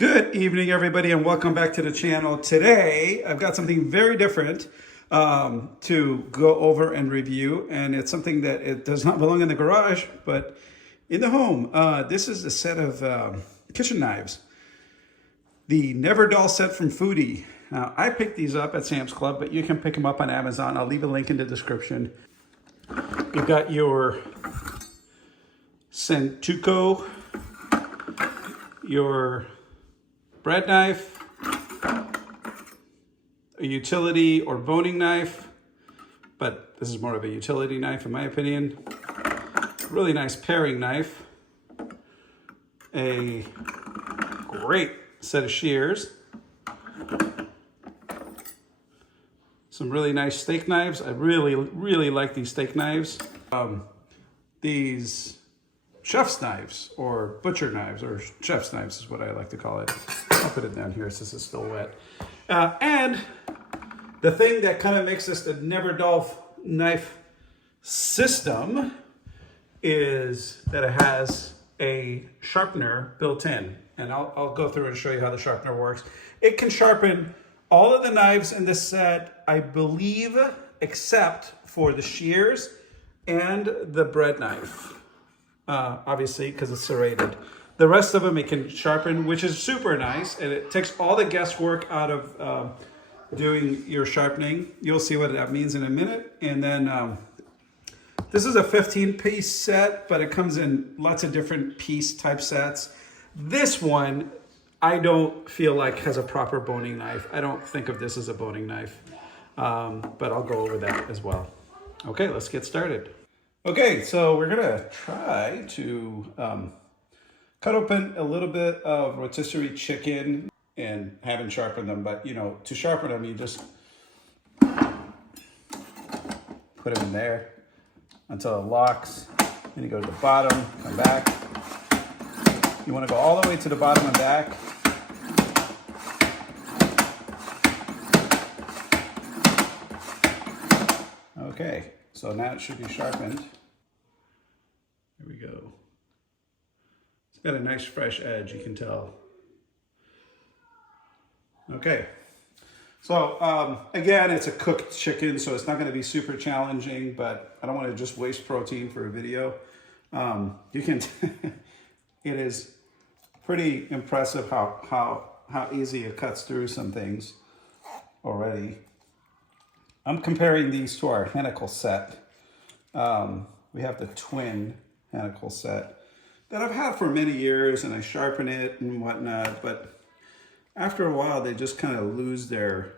Good evening, everybody, and welcome back to the channel. Today, I've got something very different to go over and review, and it's something that it does not belong in the garage, but in the home. This is a set of kitchen knives, the NeverDull set from Foodi. Now, I picked these up at Sam's Club, but you can pick them up on Amazon. I'll leave a link in the description. You've got your Santuco, your bread knife, a utility or boning knife, but this is more of a utility knife in my opinion. Really nice paring knife, a great set of shears, some really nice steak knives. I really like these steak knives. These chef's knives or butcher knives, or chef's knives is what I like to call it. I'll put it down here since it's still wet. And the thing that kind of makes this the NeverDull knife system is that it has a sharpener built in. And I'll go through and show you how the sharpener works. It can sharpen all of the knives in this set, I believe, except for the shears and the bread knife. Obviously, because it's serrated. The rest of them it can sharpen, which is super nice, and it takes all the guesswork out of doing your sharpening. You'll see what that means in a minute. And then this is a 15-piece set, but it comes in lots of different piece type sets. This one, I don't feel like has a proper boning knife. I don't think of this as a boning knife, but I'll go over that as well. Okay, let's get started. Okay, so we're gonna try to cut open a little bit of rotisserie chicken, and haven't sharpened them, but you know, to sharpen them, you just put them in there until it locks. Then you go to the bottom, come back. You wanna go all the way to the bottom and back. Okay, so now it should be sharpened. There we go. It's got a nice fresh edge, you can tell. Okay, so again, it's a cooked chicken, so it's not going to be super challenging, but I don't want to just waste protein for a video. You can, it is pretty impressive how easy it cuts through some things already. I'm comparing these to our Henicle set. We have the twin Henicle set that I've had for many years, and I sharpen it and whatnot, but after a while they just kind of lose their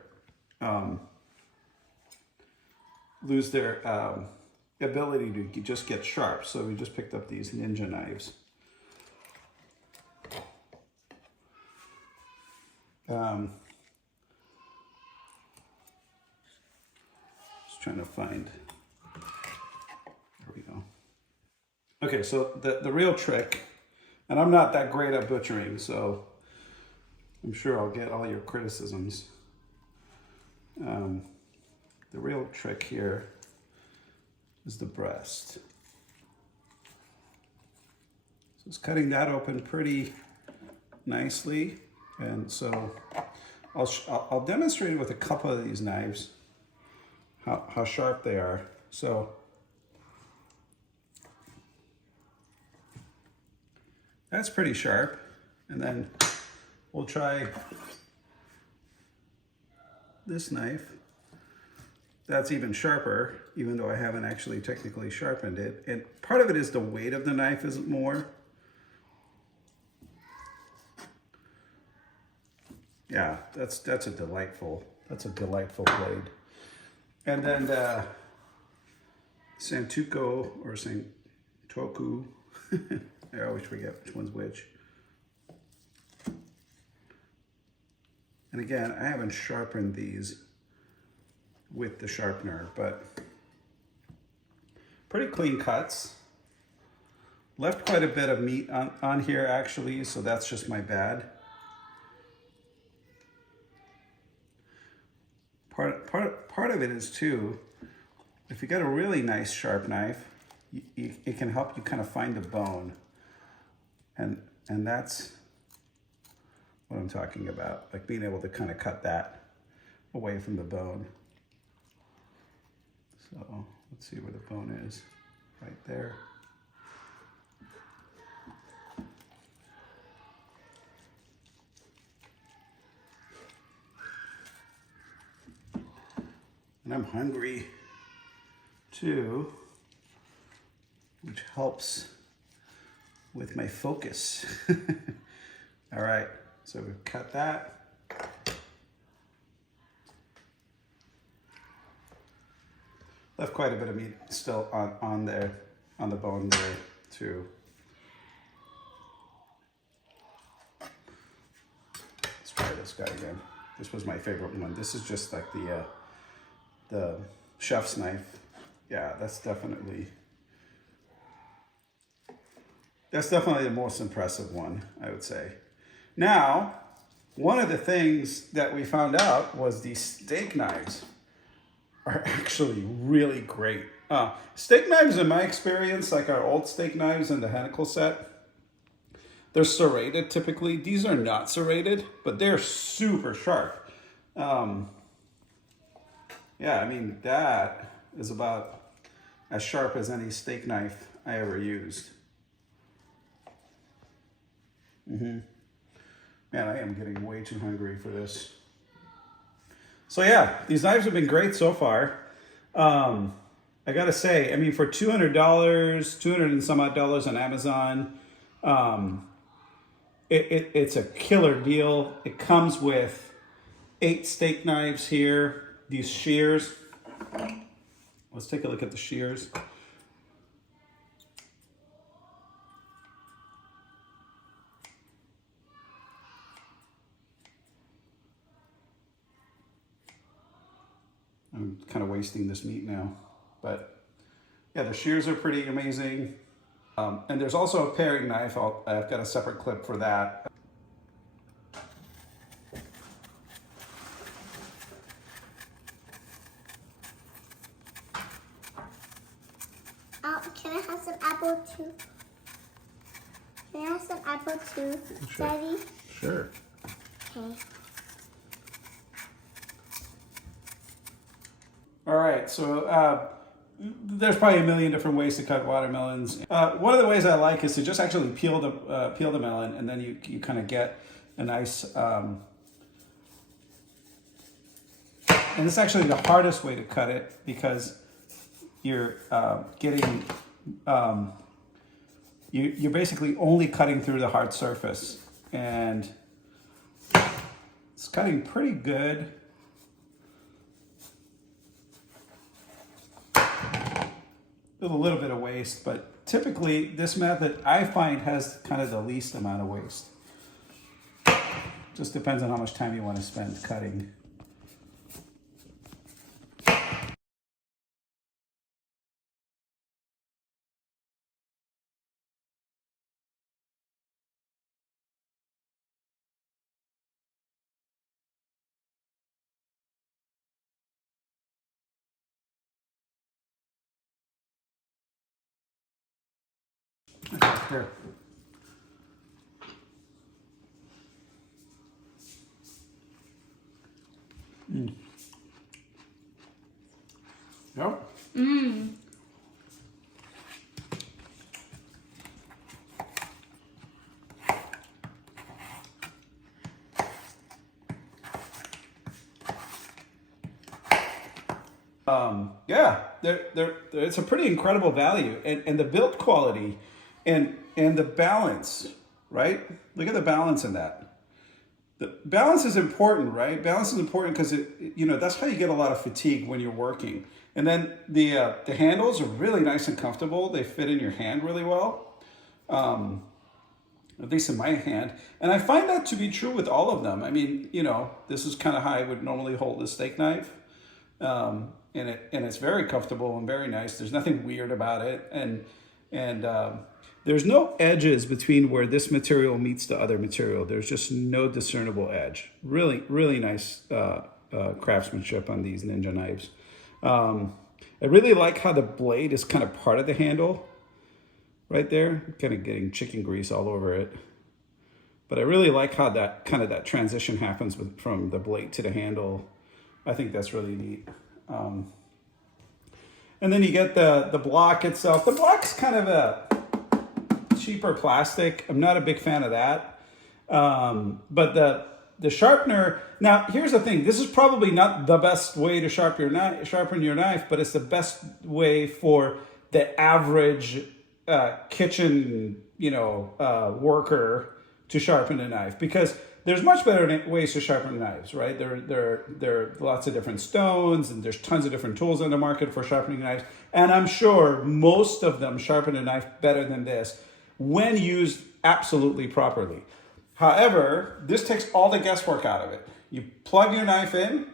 ability to just get sharp. So we just picked up these Ninja knives. Just trying to find. There we go. Okay, so the real trick, and I'm not that great at butchering, so I'm sure I'll get all your criticisms. The real trick here is the breast. So it's cutting that open pretty nicely, and so I'll demonstrate it with a couple of these knives, how sharp they are. So that's pretty sharp, and then we'll try this knife. That's even sharper, even though I haven't actually technically sharpened it. And part of it is the weight of the knife isn't more. Yeah, that's a delightful blade. And then the Santuco or Santoku, I always forget which one's which. And again, I haven't sharpened these with the sharpener, but pretty clean cuts. Left quite a bit of meat on here actually, so that's just my bad. Part of it is too, if you got a really nice sharp knife, it can help you kind of find the bone. And that's what I'm talking about, like being able to kind of cut that away from the bone. So let's see where the bone is, right there. And I'm hungry too, which helps with my focus. All right, so we've cut that. Left quite a bit of meat still on there, on the bone there too. Let's try this guy again. This was my favorite one. This is just like the chef's knife. Yeah, that's definitely the most impressive one, I would say. Now, one of the things that we found out was these steak knives are actually really great. Steak knives, in my experience, like our old steak knives in the Henical set, they're serrated typically. These are not serrated, but they're super sharp. Yeah, I mean, that is about as sharp as any steak knife I ever used. Man, I am getting way too hungry for this. So yeah, these knives have been great so far. I gotta say, I mean, for $200, $200 and some odd dollars on Amazon, it's a killer deal. It comes with 8 steak knives here. These shears. Let's take a look at the shears. I'm kind of wasting this meat now, but yeah, the shears are pretty amazing. And there's also a paring knife. I've got a separate clip for that. Can I have some apple too? Can I have some apple too, Sure. Daddy? Sure. Okay. All right, so there's probably a million different ways to cut watermelons. One of the ways I like is to just actually peel the melon, and then you kind of get a nice. And it's actually the hardest way to cut it because you're getting. You're basically only cutting through the hard surface, and it's cutting pretty good. With a little bit of waste, but typically this method I find has kind of the least amount of waste. Just depends on how much time you want to spend cutting. Here. Yep. Yeah, it's a pretty incredible value, and the build quality, and the balance, right? Look at the balance in that. The balance is important, right? Balance is important because that's how you get a lot of fatigue when you're working. And then the handles are really nice and comfortable. They fit in your hand really well, at least in my hand. And I find that to be true with all of them. I mean, this is kind of how I would normally hold a steak knife. And it's very comfortable and very nice. There's nothing weird about it, and there's no edges between where this material meets the other material. There's just no discernible edge. Really, really nice craftsmanship on these Ninja knives. I really like how the blade is kind of part of the handle, right there. Kind of getting chicken grease all over it, But I really like how that that transition happens from the blade to the handle. I think that's really neat. And then you get the block itself. The block's kind of a cheaper plastic. I'm not a big fan of that. But the sharpener, now here's the thing. This is probably not the best way to sharpen your knife, but it's the best way for the average kitchen, worker to sharpen a knife, because there's much better ways to sharpen knives, right? There are lots of different stones, and there's tons of different tools on the market for sharpening knives. And I'm sure most of them sharpen a knife better than this when used absolutely properly. However, this takes all the guesswork out of it. You plug your knife in,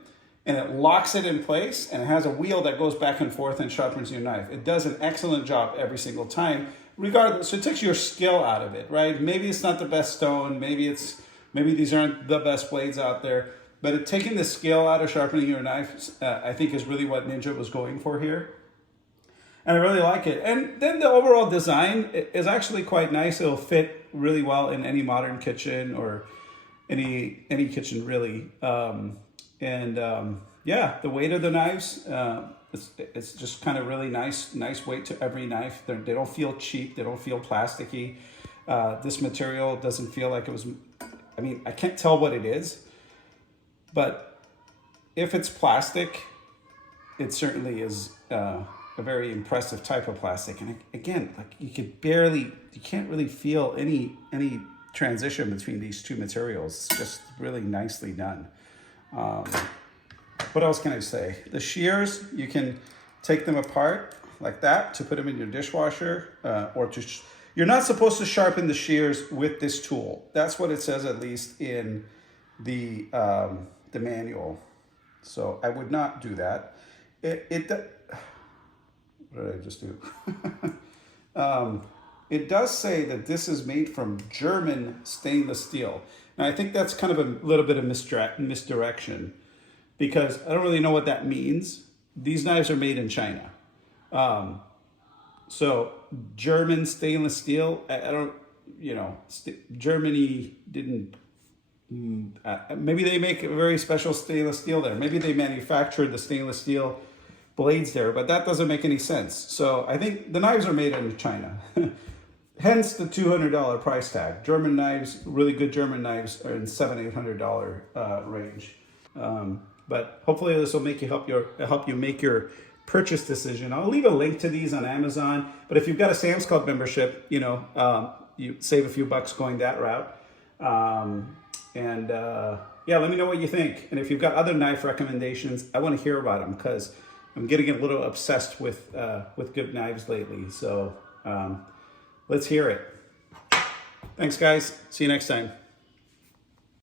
and it locks it in place, and it has a wheel that goes back and forth and sharpens your knife. It does an excellent job every single time, regardless. So it takes your skill out of it, right? Maybe it's not the best stone. Maybe these aren't the best blades out there. But taking the skill out of sharpening your knife, I think, is really what Ninja was going for here. And I really like it. And then the overall design is actually quite nice. It'll fit really well in any modern kitchen, or any kitchen really. Yeah, the weight of the knives, it's just kind of really nice weight to every knife. They don't feel cheap. They don't feel plasticky. This material doesn't feel like it was, I mean, I can't tell what it is, but if it's plastic, it certainly is a very impressive type of plastic. And again, like you can't really feel any transition between these two materials. It's just really nicely done. What else can I say? The shears, you can take them apart like that to put them in your dishwasher, you're not supposed to sharpen the shears with this tool. That's what it says, at least in the manual. So I would not do that. What did I just do? It does say that this is made from German stainless steel. Now, I think that's kind of a little bit of misdirection, because I don't really know what that means. These knives are made in China. So German stainless steel, I don't, Germany didn't, maybe they make a very special stainless steel there. Maybe they manufactured the stainless steel blades there, but that doesn't make any sense. So I think the knives are made in China. Hence the $200 price tag. German knives, really good German knives, are in $700-800 range. But hopefully this will help you make your purchase decision. I'll leave a link to these on Amazon. But if you've got a Sam's Club membership, you save a few bucks going that route. Yeah, let me know what you think. And if you've got other knife recommendations, I want to hear about them, because I'm getting a little obsessed with good knives lately. So let's hear it. Thanks, guys. See you next time.